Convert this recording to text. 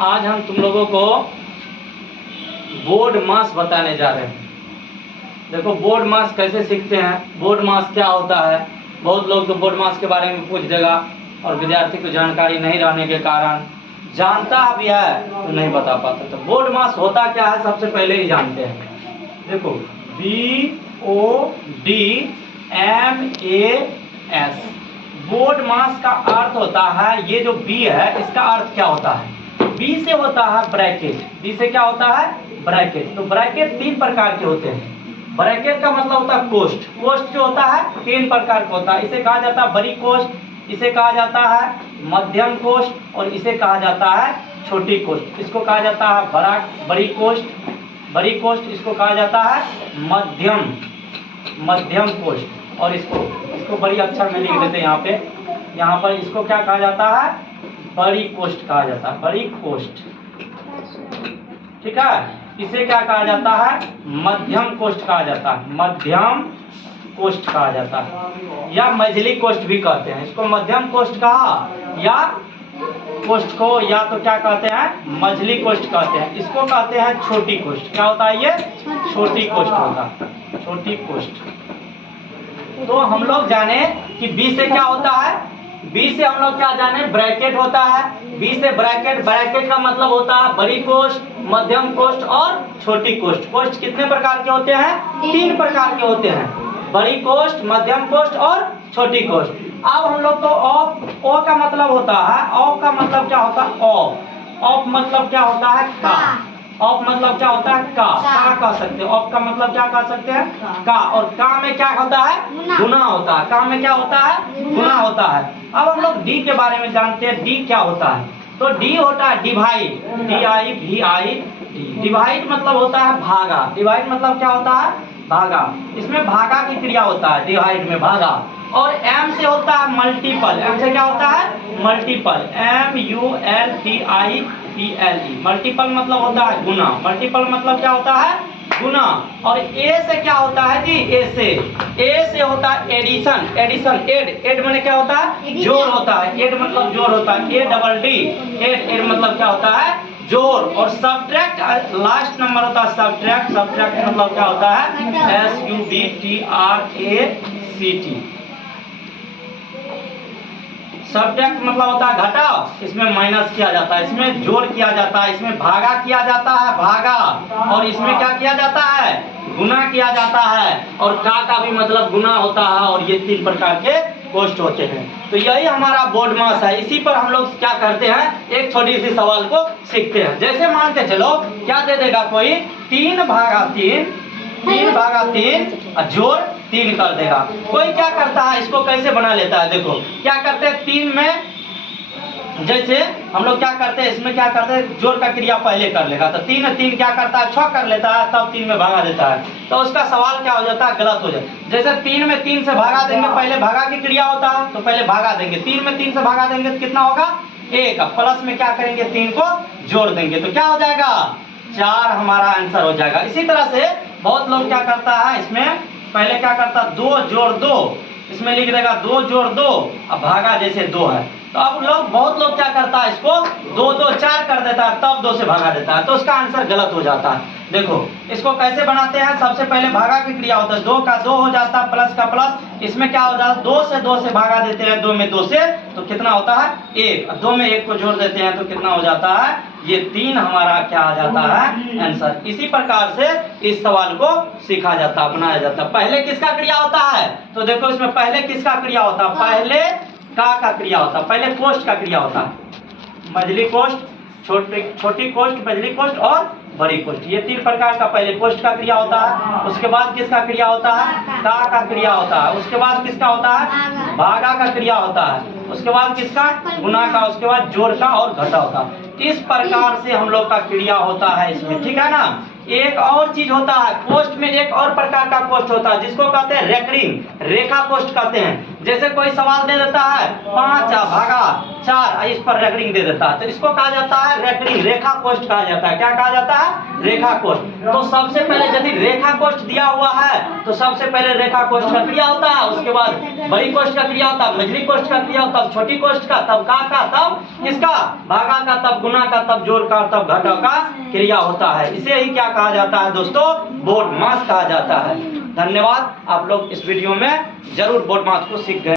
आज हम तुम लोगों को बोर्ड मास बताने जा रहे हैं। देखो बोर्ड मास कैसे सीखते हैं, बोर्ड मास क्या होता है। बहुत लोग तो बोर्ड मास के बारे में पूछ देगा और विद्यार्थी को जानकारी नहीं रहने के कारण जानता भी है तो नहीं बता पाता। तो बोर्ड मास होता क्या है सबसे पहले ही जानते हैं। देखो BODMAS, बोर्ड मास का अर्थ होता है, ये जो B है इसका अर्थ क्या होता है। B से होता है ब्रैकेट, B से क्या होता है ब्रैकेट। तो ब्रैकेट तीन प्रकार के होते हैं। ब्रैकेट का मतलब होता है कोष्ठ, कोष्ठ जो होता है तीन प्रकार का होता है। इसे कहा जाता है बड़ी कोष्ठ, इसे कहा जाता है मध्यम कोष्ठ और इसे कहा जाता है छोटी कोष्ठ। इसको कहा जाता है बड़ी कोष्ठ, बड़ी कोष्ठ इसको कहा जाता है मध्यम कोष्ठ। और इसको बड़ी अक्षर में लिख देते हैं यहाँ पर इसको क्या कहा जाता है, बड़ी कोष्ठ कहा जाता है, बड़ी कोष्ठ। ठीक है, इसे क्या कहा जाता है, मध्यम कोष्ठ कहा जाता है, मध्यम कोष्ठ कहा जाता है या मझली कोष्ठ भी कहते हैं। इसको मध्यम कोष्ठ कहा या कोष्ठ को या तो क्या कहते हैं मझली कोष्ठ कहते हैं। इसको कहते हैं छोटी कोष्ठ। क्या होता है ये, छोटी कोष्ठ होता है, छोटी कोष्ठ। तो हम लोग जाने कि B से क्या होता है, B से हम लोग क्या जाने ब्रैकेट होता है। B से ब्रैकेट, ब्रैकेट का मतलब होता है बड़ी कोष्ठ, मध्यम कोष्ठ और छोटी कोष्ठ। कोष्ठ कितने प्रकार के होते हैं, तीन प्रकार के होते हैं, बड़ी कोष्ठ, मध्यम कोष्ठ और छोटी कोष्ठ। अब हम लोग तो ओ का मतलब होता है, ओ का मतलब क्या होता है, ऑफ मतलब क्या होता है का, ऑफ मतलब क्या होता है का कह सकते हैं। ऑफ का मतलब क्या कह सकते हैं, का। और का में क्या होता है, गुना होता है। का में क्या होता है, गुना होता है। अब हम लोग डी के बारे में जानते हैं, डी क्या होता है। तो डी होता है डिवाइड, DIVID। डिवाइड मतलब होता है भागा, डिवाइड मतलब क्या होता है, भागा। इसमें भागा की क्रिया होता है, डिवाइड में भागा। और एम से होता है मल्टीपल, एम से क्या होता है मल्टीपल, MULTIPLE। मल्टीपल मतलब होता है गुना, मल्टीपल मतलब क्या होता है गुना। और ए से क्या होता है जी, ए से होता है एडिशन, एड माने क्या होता है जोड़ होता है, एड मतलब जोड़ होता है, ADD, एड मतलब क्या होता है जोड़। और सब्ट्रैक्ट लास्ट नंबर होता है सब्ट्रैक्ट मतलब क्या होता है SUBTRACT। सब्ट्रैक्ट मतलब होता है घटाओ, इसमें माइनस किया जाता है, इसमें जोड़ किया जाता है, इसमें भागा किया जाता है, भागा। और इसमें क्या किया जाता है, गुना किया जाता है। और का भी मतलब गुना होता है। और ये तीन प्रकार के कोष्ठ होते हैं। तो यही हमारा बोर्ड मास है। इसी पर हम लोग क्या करते हैं, एक छोटी सी सवाल को सीखते हैं। जैसे मान के चलो क्या दे देगा कोई, 3 भागा 3 जोड़ 3 कर देगा। कोई क्या करता है, इसको कैसे बना लेता है, देखो क्या करते हैं 3 में, जैसे हम लोग क्या करते हैं इसमें क्या करते हैं जोड़ का क्रिया पहले कर लेगा। तो 3 क्या करता है 6 कर लेता है, तब 3 में भागा देता है। तो उसका सवाल क्या हो जाता है, गलत हो जाता है। जैसे 3 में 3 से भागा देंगे, पहले भागा की क्रिया होता है तो पहले भागा देंगे। 3 में 3 से भागा देंगे तो कितना होगा 1, प्लस में क्या करेंगे 3 को जोड़ देंगे तो क्या हो जाएगा 4, हमारा आंसर हो जाएगा। इसी तरह से बहुत लोग क्या करता है, इसमें पहले क्या करता है 2 जोड़ 2, इसमें लिख देगा 2 जोड़ 2, अब भागा जैसे 2 है। तो अब बहुत लोग क्या करता है, इसको 2 2 4 कर देता है, तब 2 से भागा देता है, तो उसका आंसर गलत हो जाता है। देखो इसको कैसे बनाते हैं, सबसे पहले भागा की क्रिया होता है, 2 का 2 हो जाता है, प्लस का प्लस। इसमें क्या हो जाता है 2 से भागा देते हैं, 2 में 2 से तो कितना होता है 1, 2 में 1 को जोड़ देते हैं तो कितना हो जाता है, ये 3 हमारा क्या आ जाता है आंसर। इसी प्रकार से इस सवाल को सीखा जाता है, बनाया जाता है। पहले किसका क्रिया होता है, तो देखो इसमें पहले किसका क्रिया होता है, पहले का क्रिया होता है, पहले कोष्ठ का क्रिया होता है, मझली कोष्ठ, छोटी कोष्ठ, मझली कोष्ठ और बड़ी कोष्ठ। ये 3 प्रकार का पहले कोष्ठ का क्रिया होता है। उसके बाद किसका क्रिया होता है, का क्रिया होता है। उसके बाद किसका होता है, भागा का क्रिया होता है। उसके बाद किसका, गुना का। उसके बाद जोड़ का और घटा होता है। इस प्रकार से हम लोग का क्रिया होता है इसमें, ठीक है ना। एक और चीज होता है कोष्ठ में, एक और प्रकार का कोष्ठ होता है जिसको कहते हैं रेकरिंग, रेखा कोष्ठ कहते हैं। जैसे कोई सवाल दे देता है 5 भागा 4, इस पर रेकरिंग दे देता है, तो इसको कहा जाता है रेकरिंग, रेखा कोष्ठ कहा जाता है। क्या कहा जाता है? रेखा कोष्ठ। तो सबसे पहले यदि रेखा कोष्ठ दिया हुआ है तो सबसे पहले रेखा कोष्ठ का क्रिया होता है, उसके बाद बड़ी कोष्ठ का क्रिया होता है, मझली कोष्ठ का क्रिया होता है, छोटी कोष्ठ का, तब का, तब किसका, भागा का, तब गुना का, तब जोड़ का, तब घटा का क्रिया होता है। इसे ही क्या कहा जाता है दोस्तों? बोर्ड मास कहा जाता है। धन्यवाद। आप लोग इस वीडियो में जरूर बोर्ड मास को सीख गए।